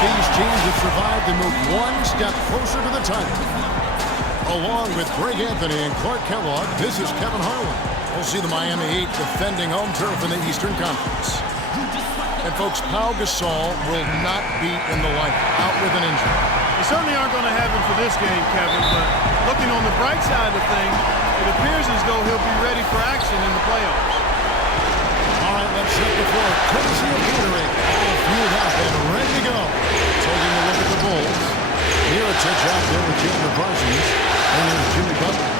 these teams have survived and moved one step closer to the title. Along with Greg Anthony and Clark Kellogg, this is Kevin Harlan. We'll see the Miami Heat defending home turf in the Eastern Conference. And folks, Pau Gasol will not be in the lineup, out with an injury. They certainly aren't going to have him for this game, Kevin, but looking on the bright side of things, it appears as though he'll be ready for action in the playoffs. All right, let's set the floor. Courtesy of Gatorade. All fueled up and ready to go. Taking a look at the Bulls. Here a touch out there with Chandler Parsons. And there's Jimmy Butler.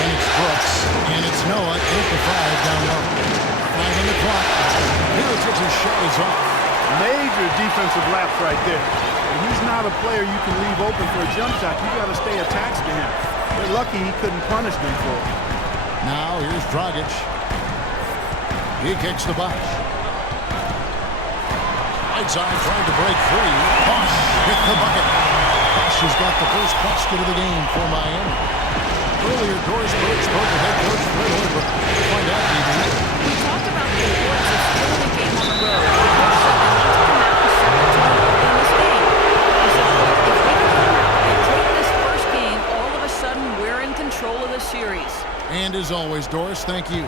Then it's Brooks. And it's Noah. 8 to 5 down low. 5 on the clock. Mirotic's shot is off. Major defensive lapse right there. And he's not a player you can leave open for a jump shot. You got to stay attached to him. They're lucky he couldn't punish them for it. Now here's Dragic. He kicks the box. Right side trying to break free. Bosh with the bucket. Bosh has got the first basket of the game for Miami. Earlier, Doris Burke spoke with head coach Fred Hoiberg. Find out, DB. We talked about the importance of stealing a game on the road. Coach said they need to come out and start to win this game. He said, look, if we can come out and take this first game, all of a sudden we're in control of the series. And as always, Doris, thank you.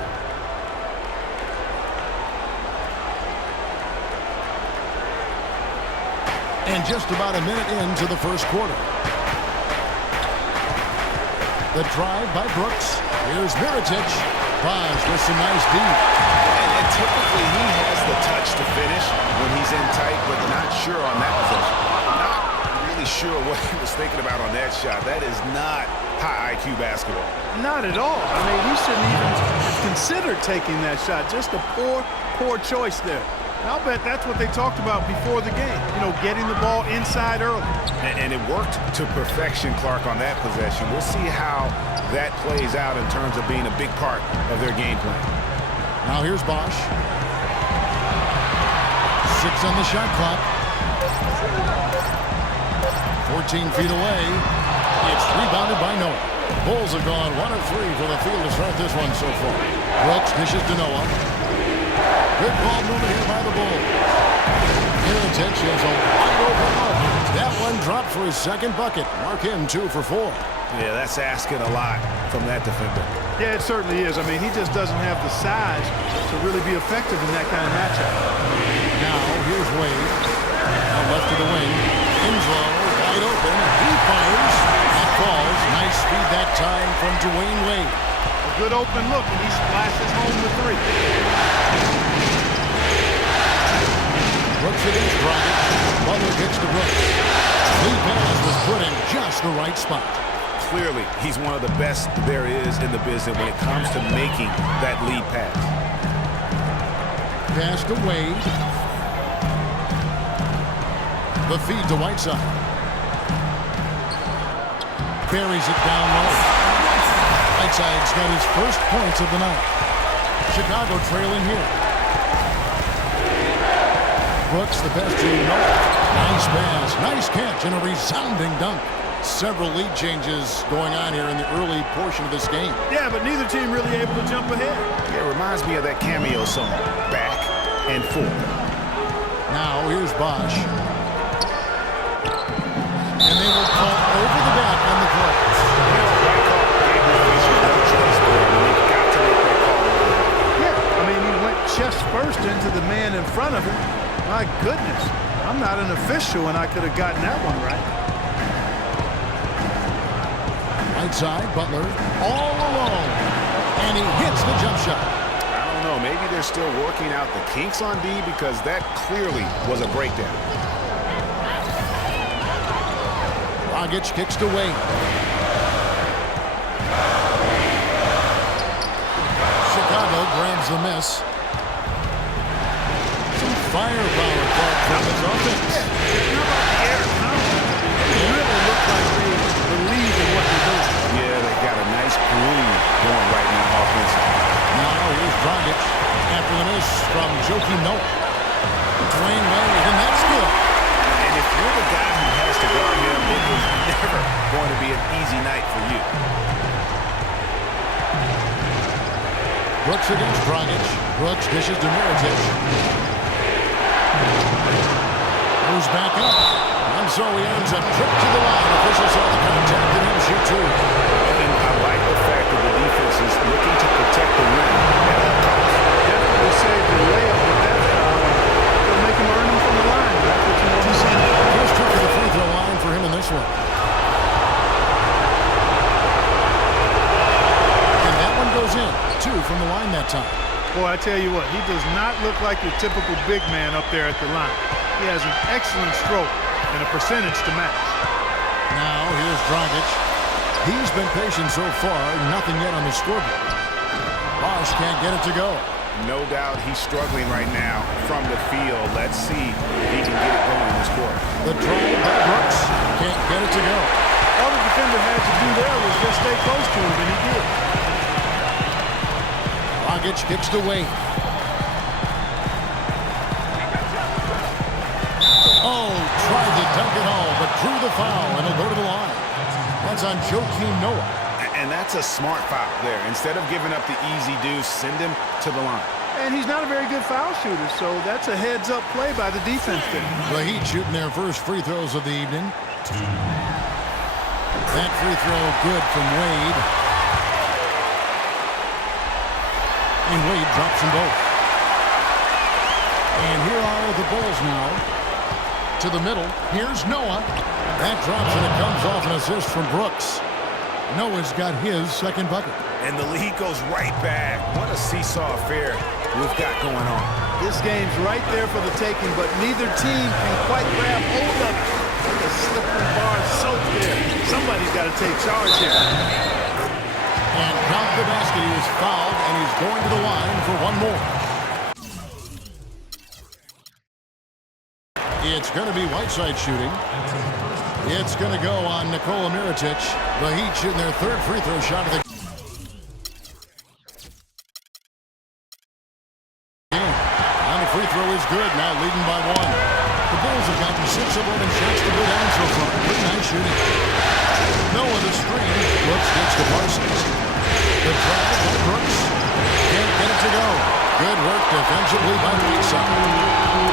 And just about a minute into the first quarter. The drive by Brooks. Here's Mirotic. Bosh with some nice deep. And typically he has the touch to finish when he's in tight, but not sure on that possession. Not really sure what he was thinking about on that shot. That is not high IQ basketball. Not at all. I mean, he shouldn't even consider taking that shot. Just a poor choice there. And I'll bet that's what they talked about before the game. You know, getting the ball inside early. And it worked to perfection, Clark, on that possession. We'll see how that plays out in terms of being a big part of their game plan. Now here's Bosh. 6 on the shot clock. 14 feet away. It's rebounded by Noah. Bulls have gone 1 of 3 for the field to start this one so far. Brooks dishes to Noah. Good ball movement here by the Bulls. Mirotic has a wide open look. That one dropped for his second bucket. Mark him 2 for 4. Yeah, that's asking a lot from that defender. Yeah, it certainly is. I mean, he just doesn't have the size to really be effective in that kind of matchup. Now, here's Wade. Now left to the wing. Inflow, wide open. He fires. That falls. Nice speed that time from Dwayne Wade. A good open look, and he splashes home the 3. Brooks against Dragic. Butler kicks to Brooks. Lee pass was put in just the right spot. Clearly, he's one of the best there is in the business when it comes to making that lead pass. Pass to Wade. The feed to Whiteside. Buries it down low. Whiteside's got his first points of the night. Chicago trailing here. Brooks, the best to Noah. Nice pass, nice catch, and a resounding dunk. Several lead changes going on here in the early portion of this game. Yeah, but neither team really able to jump ahead. Yeah, it reminds me of that cameo song, Back and Forth. Now here's Bosh. And they will call over the back on the play. Yeah, I mean, he went chest first into the man in front of him. My goodness, I'm not an official, and I could have gotten that one right. Right side, Butler, all alone. And he hits the jump shot. I don't know, maybe they're still working out the kinks on D because that clearly was a breakdown. Dragic kicks to Wade. Chicago grabs the miss. Some firepower from his offense. How about the air confidence? They really look like they believe in what they're doing. Yeah, they got a nice groove going right now offensively. Now here's Dragic after the miss from Joakim Noah. Dwayne Wade, and that's good. And if you're the guy who has to guard him, it is never going to be an easy night for you. Brooks against Dragic. Brooks dishes to Mirotic. Goes back up. so he earns a trip to the line. Officials saw the contact and he'll shoot two. And I like the fact that the defense is looking to protect the rim at all costs. Definitely save the layup with that foul. They'll make him earn them from the line. That's what you want to see. First trip to the free throw line for him in this one. And that one goes in. Two from the line that time. Boy, I tell you what, he does not look like your typical big man up there at the line. He has an excellent stroke and a percentage to match. Now here's Dragic. He's been patient so far. Nothing yet on the scoreboard. Bosch can't get it to go. No doubt he's struggling right now from the field. Let's see if he can get it going in this quarter. The drive by Brooks. Can't get it to go. All the defender had to do there was just stay close to him, and he did. Dragic kicks to Wade. Oh, tried to dunk it all, but drew the foul, and he'll go to the line. That's on Joakim Noah. And that's a smart foul there. Instead of giving up the easy deuce, send him to the line. And he's not a very good foul shooter, so that's a heads-up play by the defense there. The Heat shooting their first free throws of the evening. That free throw good from Wade. And Wade drops them both. And here are the Bulls now. To the middle. Here's Noah. That drops and it comes off an assist from Brooks. Noah's got his second bucket. And the lead goes right back. What a seesaw affair we've got going on. This game's right there for the taking, but neither team can quite grab hold of it. The slippery bar is so there. Somebody's got to take charge here. And count the basket. He was fouled, and he's going to the line for one more. It's going to be Whiteside shooting. It's going to go on Nikola Mirotic. The Heat shooting their third free throw shot of the game. And the free throw is good, now leading by one. The Bulls have gotten 6 of 11 shots to go down so far. Pretty nice shooting. Noah the screen. Brooks gets to Parsons. The drive by Brooks. Can't get it to go. Good work defensively by Whiteside.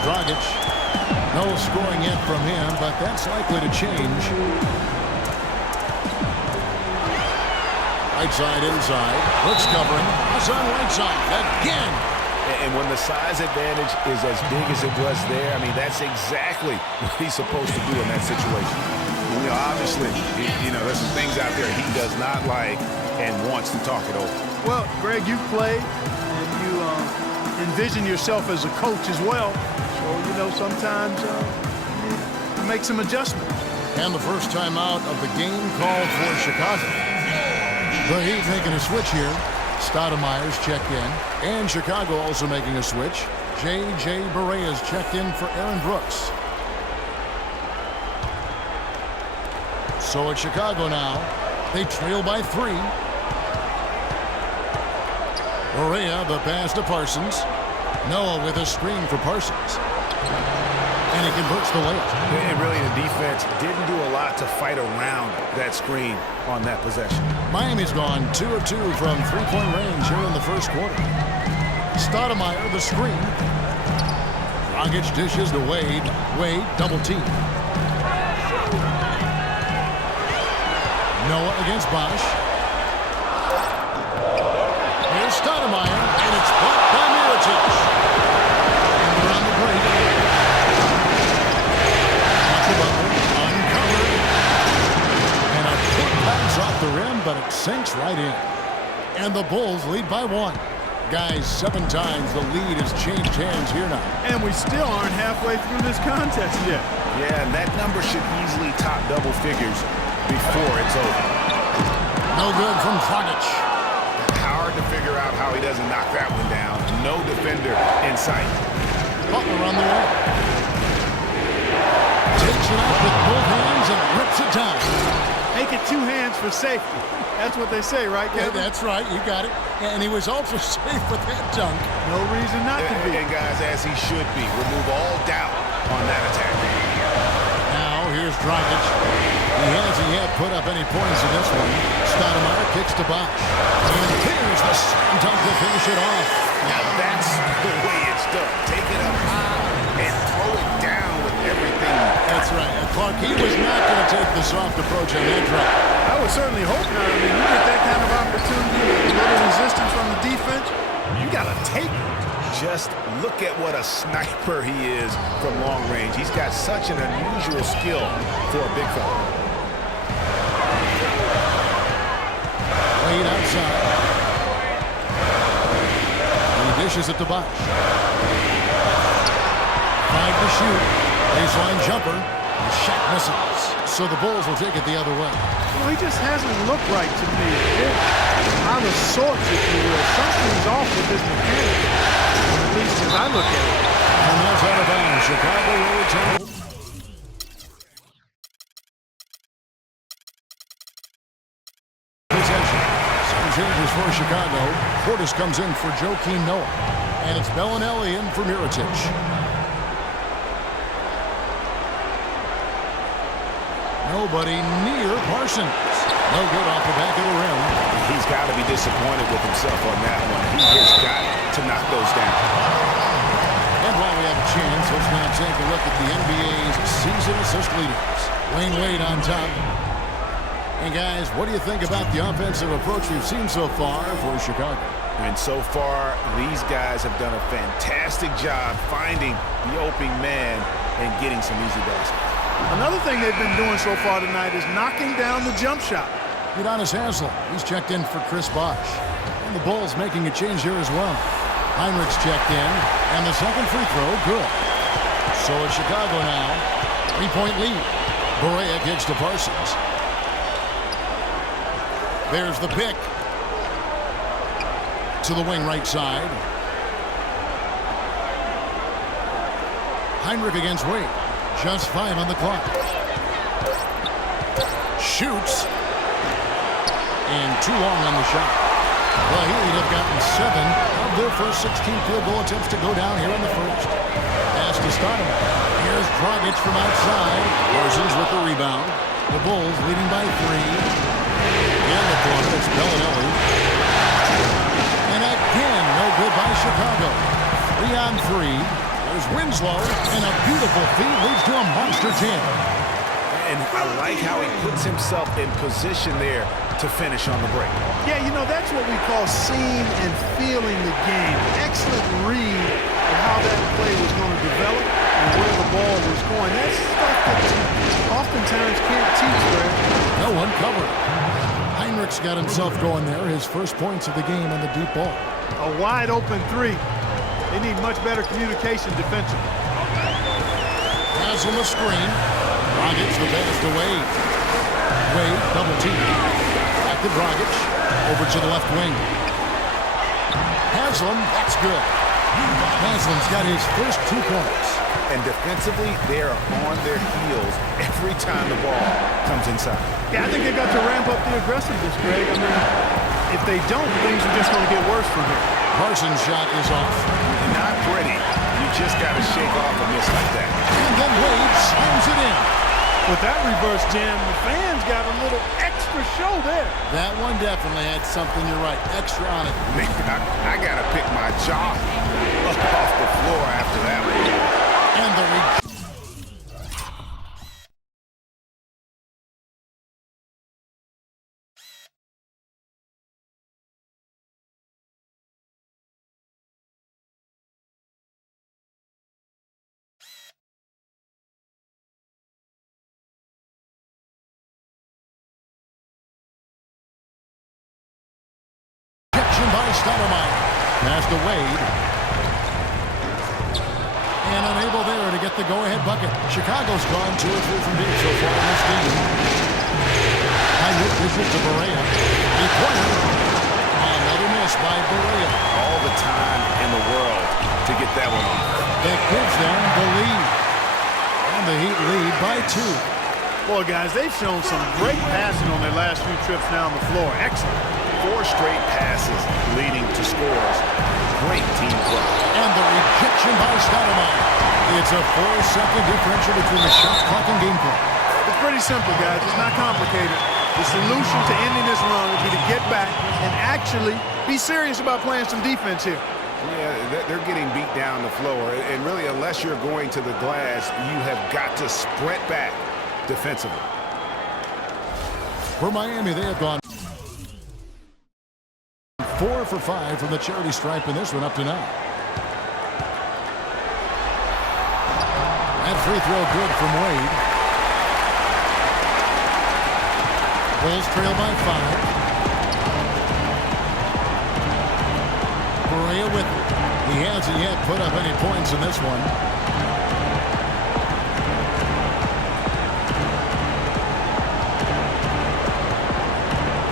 Dragic. No scoring yet from him, but that's likely to change. Whiteside inside. Brooks covering. It's on Whiteside again. And when the size advantage is as big as it was there, I mean, that's exactly what he's supposed to do in that situation. You know, obviously, there's some things out there he does not like and wants to talk it over. Well, Greg, you played, and you envision yourself as a coach as well. So, sometimes you make some adjustments. And the first time out of the game called for Chicago. The Heat making a switch here. Stoudemire's checked in. And Chicago also making a switch. J.J. Barea checked in for Aaron Brooks. So it's Chicago now. They trail by 3. Barea, the pass to Parsons. Noah with a screen for Parsons. And he converts the layup. And really, the defense didn't do a lot to fight around that screen on that possession. Miami's gone 2 of 2 from three-point range here in the first quarter. Stoudemire, the screen. Dragic dishes to Wade. Wade, double team. Noah against Bosch. Here's Stoudemire, and it's blocked by Mirotic. And they're on the break. Uncovered. And a quick pass off the rim, but it sinks right in. And the Bulls lead by 1. Guys, 7 times the lead has changed hands here now. And we still aren't halfway through this contest yet. Yeah, and that number should easily top double figures before it's over. No good from Dragic. Hard to figure out how he doesn't knock that one down. No defender in sight. Butler on the way. Takes it up with both hands and rips it down. Make it 2 hands for safety. That's what they say, right, Kevin? Yeah, that's right. You got it. And he was also safe with that dunk. No reason not to be. And guys, as he should be. Remove all doubt on that attack. Now, here's Dragic. He hasn't yet put up any points in this one. Stoudemire kicks to Bosch. And here's the slam dunk to finish it off. Now that's the way it's done. Take it up high He was not going to take the soft approach on that drop. I would certainly hope not. I mean, you get that kind of opportunity, a little resistance from the defense, you got to take it. Just look at what a sniper he is from long range. He's got such an unusual skill for a big fella. Played outside. And he dishes it to Bosch. 5 to shoot. Baseline jumper. The shot misses. So the Bulls will take it the other way. Well, he just hasn't looked right to me. Out of sorts, if you will. Something's off with his mechanics. At least as I look at it. And that's out of bounds. Chicago will return. Possession. Some changes for Chicago. Portis comes in for Joakim Noah. And it's Bellinelli in for Mirotic. Nobody near Parsons. No good off the back of the rim. He's got to be disappointed with himself on that one. He has got to knock those down. And while we have a chance, let's now take a look at the NBA's season assist leaders. Wayne Wade on top. And guys, what do you think about the offensive approach we've seen so far for Chicago? And so far, these guys have done a fantastic job finding the opening man and getting some easy baskets. Another thing they've been doing so far tonight is knocking down the jump shot. Udonis Haslem, he's checked in for Chris Bosh. And the Bulls making a change here as well. Heinrich's checked in, and the second free throw, good. So it's Chicago now. 3-point lead. Barea gives to Parsons. There's the pick. To the wing right side. Heinrich against Wade. Just 5 on the clock. Shoots. And too long on the shot. Well, he'd have gotten 7 of their first 16 field goal attempts to go down here in the first. Pass to Stoudemire. Here's Dragic from outside. Parsons with the rebound. The Bulls leading by 3. In the corner, it's Bellinelli. And again, no good by Chicago. 3 on 3. There's Winslow, and a beautiful feed leads to a monster 10. And I like how he puts himself in position there to finish on the break. Yeah, you know, that's what we call seeing and feeling the game. Excellent read of how that play was going to develop and where the ball was going. That's stuff that you oftentimes can't teach, Greg. No one covered. Heinrich's got himself going there. His first points of the game on the deep ball. A wide open 3. They need much better communication defensively. Has on the screen. Dragic the pass to Wade. Wade double team. Back to Dragic. Over to the left wing. Haslem, that's good. Haslem's got his first 2 points. And defensively, they're on their heels every time the ball comes inside. Yeah, I think they've got to ramp up the aggressiveness, Greg. I mean, if they don't, things are just going to get worse from here. Parsons' shot is off. Not pretty. You just got to shake off a miss like that. And then Wade slams it in. With that reverse jam, the fans got a little extra show there. That one definitely had something, you're right, extra on it. Man, I got to pick my jaw up off the floor after that one. And the by Stoudemire. Pass to Wade. And unable there to get the go-ahead bucket. Chicago's gone 2 or 3 from deep so far in this game. Heinrich dishes to Barea. A-pointer. Another miss by Barea. All the time in the world to get that one off. That gives them the lead. And the Heat lead by 2. Boy, guys, they've shown some great passing on their last few trips down the floor. Excellent. 4 straight passes leading to scores. Great team play. And the rejection by Stoudemire. It's a 4-second differential between the shot clock and game clock. It's pretty simple, guys. It's not complicated. The solution to ending this run would be to get back and actually be serious about playing some defense here. Yeah, they're getting beat down the floor. And really, unless you're going to the glass, you have got to sprint back defensively. For Miami, they have gone 4 for 5 from the charity stripe in this one up to now. That free throw good from Wade. Bulls trail by 5. Correa with it. He hasn't yet put up any points in this one.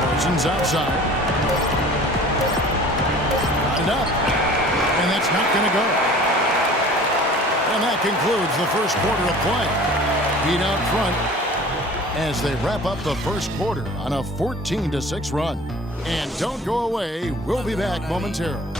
Parsons outside. Got it up. And that's not going to go. And that concludes the first quarter of play. Heat out front as they wrap up the first quarter on a 14-6 run. And don't go away. We'll be back momentarily.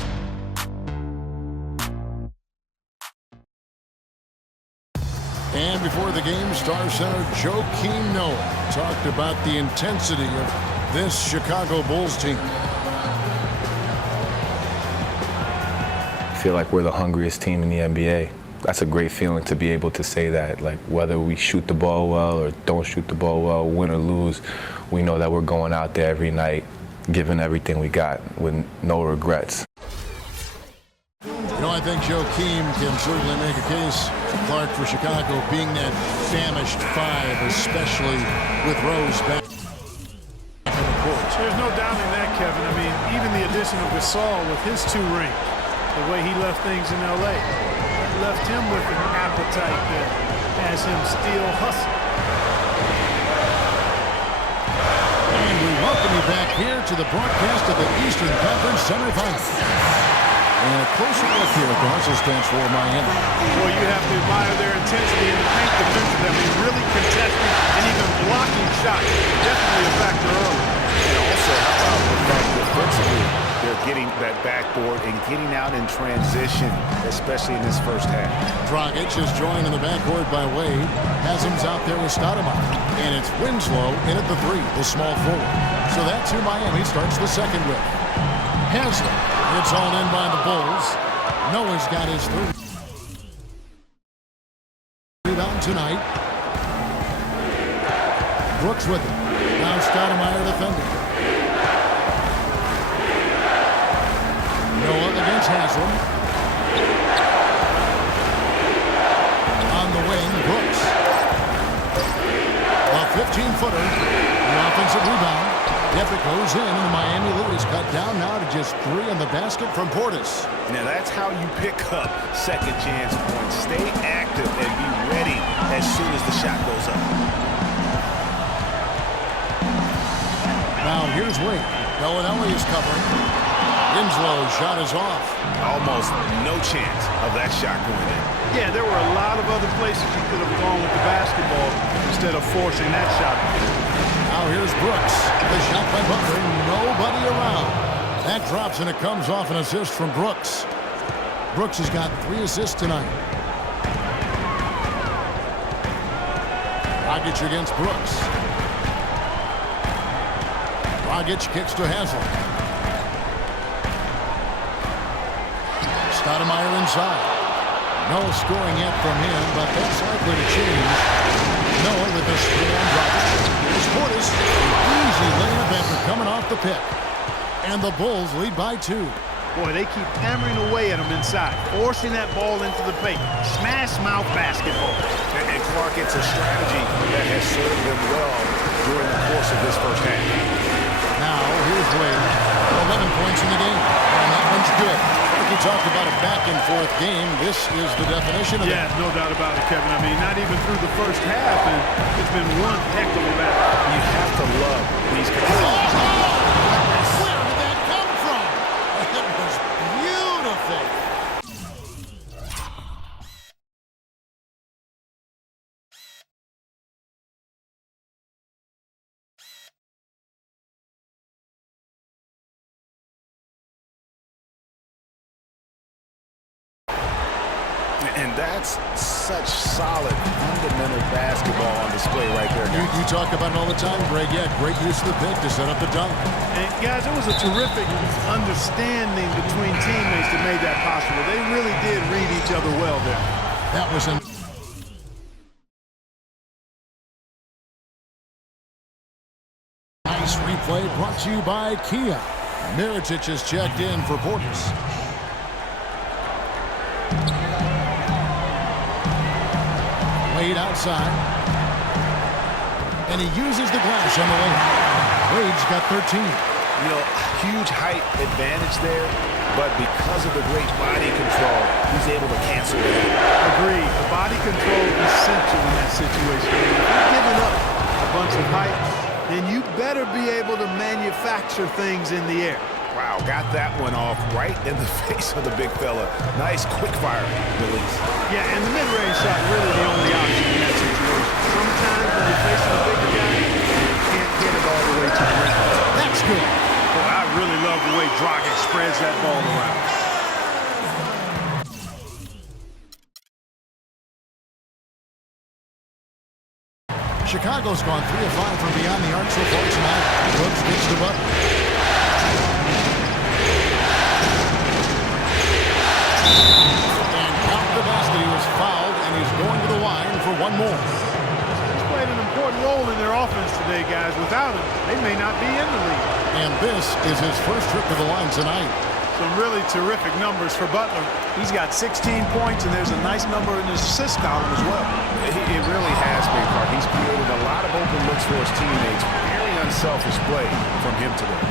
And before the game, Star Center Joakim Noah talked about the intensity of this Chicago Bulls team. I feel like we're the hungriest team in the NBA. That's a great feeling to be able to say that. Like, whether we shoot the ball well or don't shoot the ball well, win or lose, we know that we're going out there every night, giving everything we got with no regrets. You know, I think Joakim can certainly make a case, Clark, for Chicago being that famished 5, especially with Rose back in the court. There's no doubting that, Kevin. I mean, even the addition of Gasol with his 2 rings, the way he left things in L.A., left him with an appetite that has him still hustling. And we welcome you back here to the broadcast of the Eastern Conference Semifinals. And a closer look here at the hustle stance for Miami. Boy, you have to admire their intensity in the paint defensive. I mean, really contesting and even blocking shots. Definitely a factor early. And also, how about the fact defensively, they're getting that backboard and getting out in transition, especially in this first half. Dragic is joined in the backcourt by Wade. Haslam's out there with Stoudemire. And it's Winslow in at the 3, the small forward. So that's who Miami starts the second with. Haslam. It's all in by the Bulls. Noah's got his 3rd rebound tonight. Brooks with it. Now Stoudemire defending. Noah against Haslam. On the wing, Brooks. A 15-footer. The offensive rebound. If it goes in, and the Miami lead is cut down now to just 3 on the basket from Portis. Now that's how you pick up second chance points. Stay active and be ready as soon as the shot goes up. Now here's Wade. Bellinelli is covering. Winslow's shot is off. Almost no chance of that shot going in. Yeah, there were a lot of other places you could have gone with the basketball instead of forcing that shot. Now here's Brooks. The shot by Butler. Nobody around. That drops, and it comes off an assist from Brooks. Brooks has got 3 assists tonight. Dragic against Brooks. Dragic kicks to Haslam. Stoudemire inside. No scoring yet from him, but that's likely to change. Noah with a screen on Dragic. Here's Portis. Easy layup after coming off the pick. And the Bulls lead by 2. Boy, they keep hammering away at him inside, forcing that ball into the paint. Smash mouth basketball. And Clark, it's a strategy that has served them well during the course of this first half. Now, here's Wade. 11 points in the game. And that one's good. Like you talked about a back-and-forth game, this is the definition of Yeah, that. no doubt about it, Kevin. I mean, not even through the first half, and it's been one heck of a battle. You have to love these guys. Where did that come from? It was beautiful. And that's such solid, fundamental basketball on display right there. You talk about it all the time, Greg. Yeah, great use of the pick to set up the dunk. And guys, it was a terrific understanding between teammates that made that possible. They really did read each other well there. That was an play brought to you by Kia. Miritich is checked in for Portis. Wade outside. And he uses the glass on the lane. Wade's got 13. You know, huge height advantage there, but because of the great body control, he's able to cancel it. Agreed. The body control is essential in that situation. If you're giving up a bunch of height, then you better be able to manufacture things in the air. Wow, got that one off right in the face of the big fella. Nice quick fire release. Yeah, and the mid-range shot really the only option in that situation. Sometimes when you're facing a bigger guy, you can't get it all the way to the rim. That's good. Boy, I really love the way Dragic spreads that ball around. Chicago's gone 3 of 5 from beyond the arc so far tonight. Brooks gets the Butler. And count the basket. He was fouled, and he's going to the line for one more. He's played an important role in their offense today, guys. Without him, they may not be in the league. And this is his first trip to the line tonight. Some really terrific numbers for Butler. He's got 16 points, and there's a nice number in his assist column as well. It really has been, Clark. He's created a lot of open looks for his teammates. Very unselfish play from him today.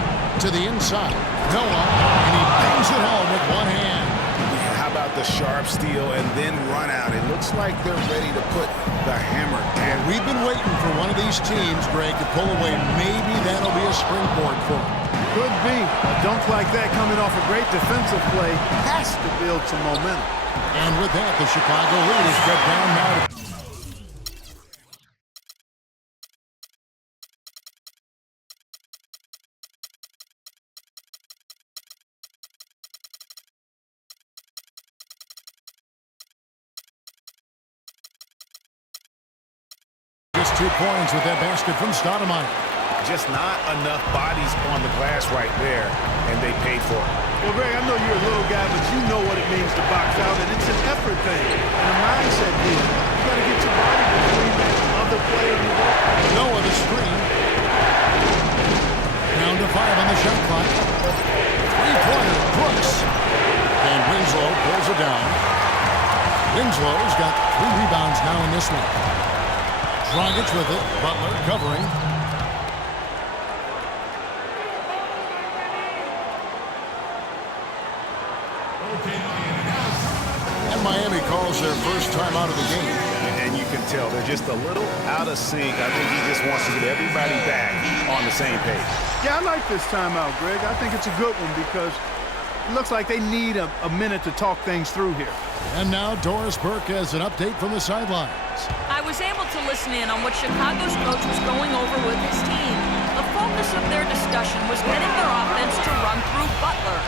To the inside. Noah, and he bangs it home with one hand. Yeah, how about the sharp steal and then run out? It looks like they're ready to put the hammer down. We've been waiting for one of these teams, Greg, to pull away. Maybe that'll be a springboard for them. Could be. A dunk like that coming off a great defensive play has to build some momentum. And with that, the Chicago lead is cut down now to just 2 points with that basket from Stoudemire. Just not enough bodies on the glass right there, and they paid for it. Well, Greg, I know you're a little guy, but you know what it means to box out, and it's an effort thing and a mindset deal. You got to get your body between that other player and the ball. Noah the screen. Down to 5 on the shot clock. Three-pointer, Brooks. And Winslow pulls it down. Winslow's got 3 rebounds now in this one. Dragic with it. Butler covering. And Miami calls their first time out of the game. And you can tell they're just a little out of sync. I think he just wants to get everybody back on the same page. Yeah, I like this timeout, Greg. I think it's a good one because it looks like they need a minute to talk things through here. And now Doris Burke has an update from the sidelines. I was able to listen in on what Chicago's coach was going over with his team. The focus of their discussion was getting their offense to run through Butler.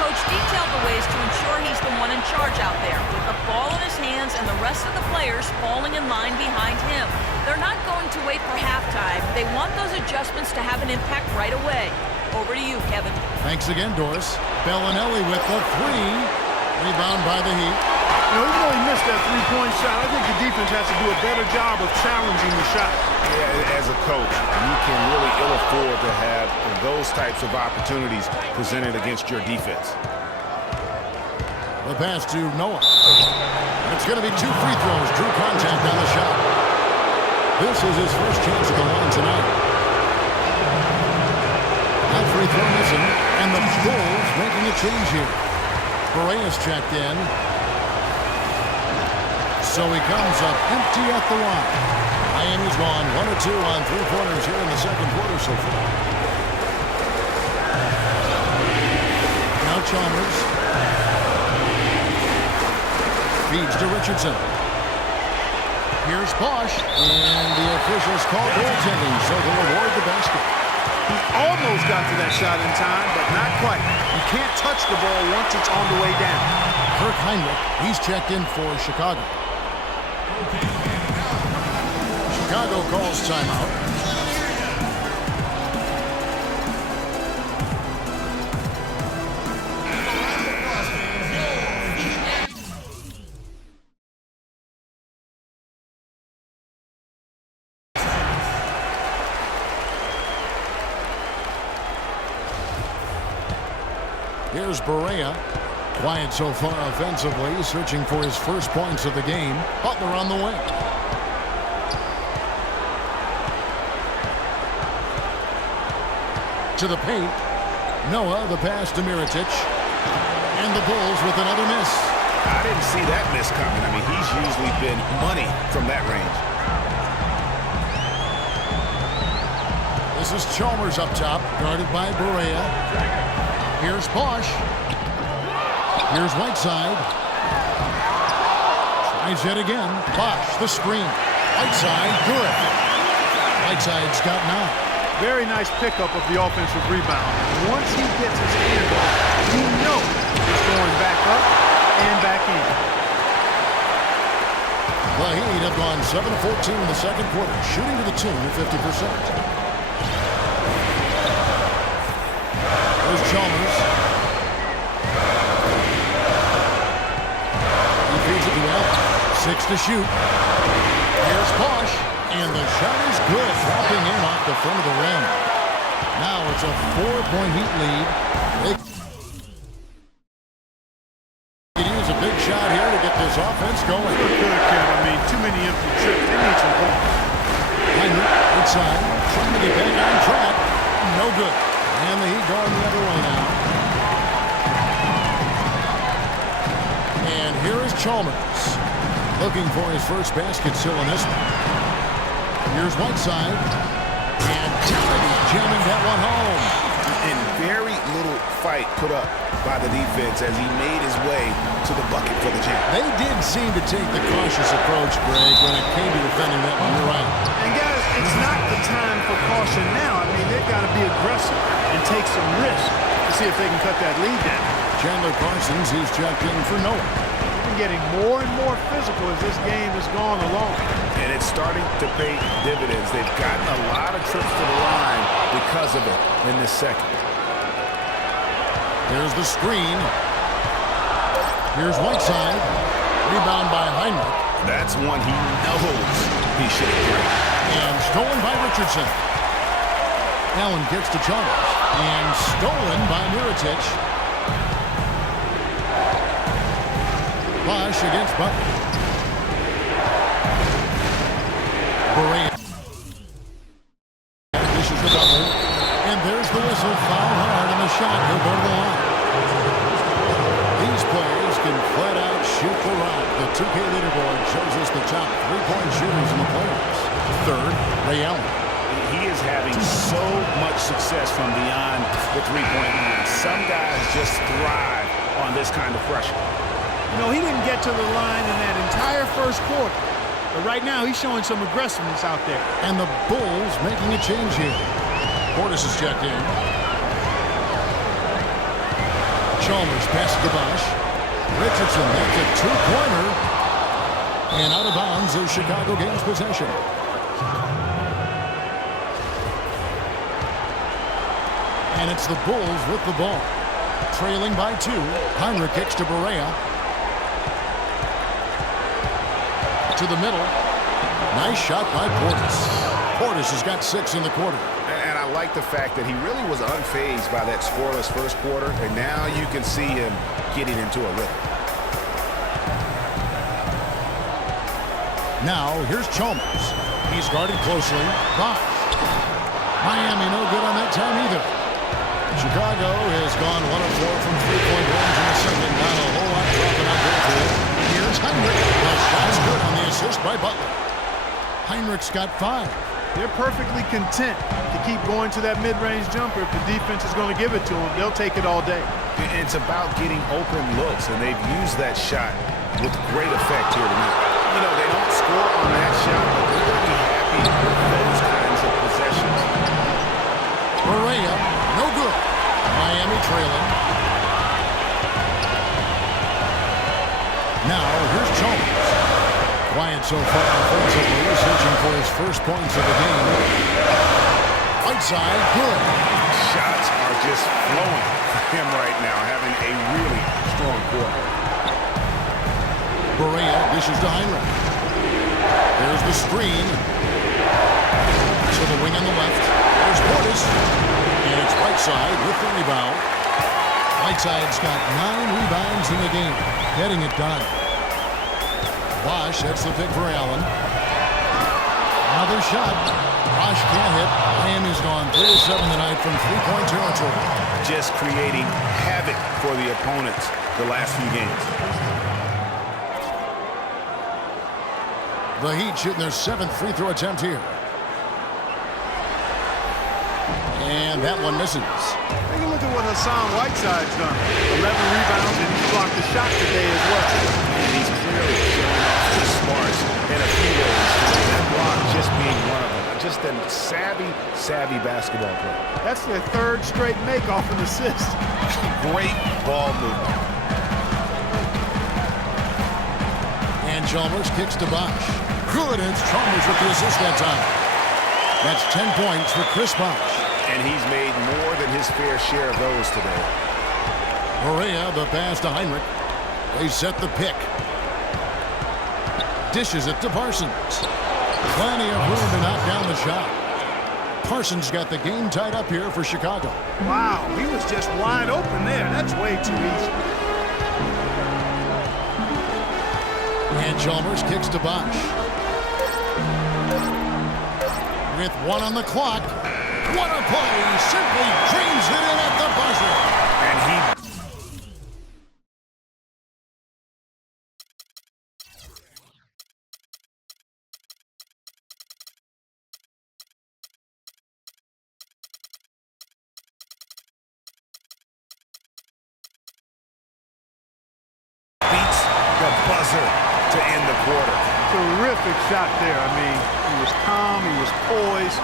Coach detailed the ways to ensure he's the one in charge out there, with the ball in his hands and the rest of the players falling in line behind him. They're not going to wait for halftime. They want those adjustments to have an impact right away. Over to you, Kevin. Thanks again, Doris. Bellinelli with the 3. Rebound by the Heat. You know, even though he missed that three-point shot, I think the defense has to do a better job of challenging the shot. Yeah, as a coach, you can really ill afford to have those types of opportunities presented against your defense. The pass to Noah. It's going to be 2 free throws. Drew contact on the shot. This is his first chance at the line tonight. That free throw missing, and the Bulls making a change here. Correa's checked in. So he comes up empty at the line. Miami's gone 1 of 2 on 3-pointers here in the second quarter so far. Now Chalmers. Feeds to Richardson. Here's Bosch. And the officials call goaltending, so they'll award the basket. He almost got to that shot in time, but not quite. You can't touch the ball once it's on the way down. Kirk Heinrich, he's checked in for Chicago. Chicago calls timeout. Here's Barea. Quiet so far offensively, searching for his first points of the game. Butler on the wing. To the paint. Noah, the pass to Mirotic. And the Bulls with another miss. I didn't see that miss coming. I mean, he's usually been money from that range. This is Chalmers up top, guarded by Barea. Here's Bosch. Here's Whiteside. Tries yet again. Bosch, the screen. Whiteside, good. Whiteside's got 9. Very nice pickup of the offensive rebound. Once he gets his hand on it, you know it's going back up and back in. The Heat have gone 7 of 14 in the second quarter, shooting to the tune of 50%. There's Chalmers. He feeds it to Allen. 6 to shoot. Here's Bosch. And the shot is good, dropping in off the front of the rim. Now it's a 4-point Heat lead. They can use a big shot here to get this offense going. Look good, Kev. I mean, too many empty trips. They need some goals. Heinrich, inside, trying to get back on track. No good. And the Heat going the other way now. And here is Chalmers. Looking for his first basket still in this one. Here's Whiteside. And jamming that one home. And very little fight put up by the defense as he made his way to the bucket for the jam. They did seem to take the cautious approach, Greg, when it came to defending that one. You're right. And guys, it's not the time for caution now. I mean, they've got to be aggressive and take some risks to see if they can cut that lead down. Chandler Parsons, he's checked in for Noah. Getting more and more physical as this game has gone along. And it's starting to pay dividends. They've gotten a lot of trips to the line because of it in this second. Here's the screen. Here's Whiteside. Rebound by Heinrich. That's one he knows he should have played. And stolen by Richardson. Allen gets to Chalmers. And stolen by Mirotic. Bosch against Butler. Barea. This is the Butler. And there's the whistle. Foul hard and the shot will go to the line. These players can flat out shoot the rock. The 2K leaderboard shows us the top 3-point shooters in the playoffs. Third, Ray Allen. He is having so much success from beyond the 3-point line. Some guys just thrive on this kind of pressure. You know, he didn't get to the line in that entire first quarter. But right now, he's showing some aggressiveness out there. And the Bulls making a change here. Portis is checked in. Chalmers passes to Bosch. Richardson, that's a 2-pointer. And out of bounds is Chicago gains possession. And it's the Bulls with the ball. Trailing by 2. Heinrich kicks to Barea. To the middle. Nice shot by Portis. Portis has got 6 in the quarter. And I like the fact that he really was unfazed by that scoreless first quarter, and now you can see him getting into a rhythm. Now, here's Chalmers. He's guarded closely. Bosch. Miami no good on that time either. Chicago has gone 1 of 4 from 3-point range in the second. Not a whole lot dropping out there for it. Here's Heinrich. The shot's good on the assist by Butler. Heinrich's got 5. They're perfectly content to keep going to that mid-range jumper. If the defense is going to give it to them, they'll take it all day. It's about getting open looks, and they've used that shot with great effect here tonight. You know, they don't score on that shot, but they're going to be happy with those kinds of possessions. Barea, no good. Miami trailing. Now, here's Chalmers. Quiet so far offensively, searching for his first points of the game. Whiteside, good. Shots are just flowing for him right now, having a really strong quarter. Barea dishes to Heinrich. There's the screen. To the wing on the left. There's Portis. And it's Whiteside with the rebound. Whiteside's got 9 rebounds in the game, getting it done. Bosch hits the pick for Allen. Another shot. Bosch can't hit. Miami's gone 3 of 7 tonight from three-point territory. Just creating havoc for the opponents the last few games. The Heat shooting their 7th free throw attempt here. And that one misses. Take a look at what Hassan Whiteside's done. 11 rebounds, and he's blocked the shot today as well. And he's clearly showing off his smarts in a few ways. That block just being one of them. Just a savvy basketball player. That's their 3rd straight make off an assist. Great ball movement. And Chalmers kicks to Bosch. Good, it's Chalmers with the assist that time. That's 10 points for Chris Bosch. And he's made more than his fair share of those today. Correa, the pass to Heinrich. They set the pick. Dishes it to Parsons. Plenty of room to knock down the shot. Parsons got the game tied up here for Chicago. Wow, he was just wide open there. That's way too easy. And Chalmers kicks to Bosch. With 1 on the clock. What a play! Simply drains it in at the buzzer. And he beats the buzzer to end the quarter. Terrific shot there. I mean, he was calm, he was poised,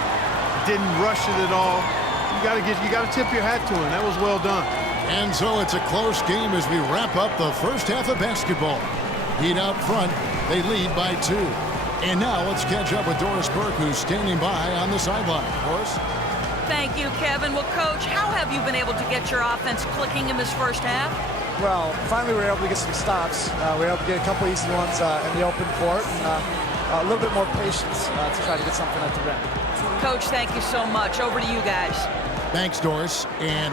didn't rush it at all. You gotta tip your hat to him. That was well done. And so it's a close game as we wrap up the first half of basketball. Heat out front, they lead by 2. And now let's catch up with Doris Burke, who's standing by on the sideline. Doris? Thank you, Kevin. Well, Coach, how have you been able to get your offense clicking in this first half? Well, finally we were able to get some stops. We were able to get a couple easy ones in the open court, and a little bit more patience to try to get something at the rim. Coach, thank you so much. Over to you guys. Thanks, Doris. And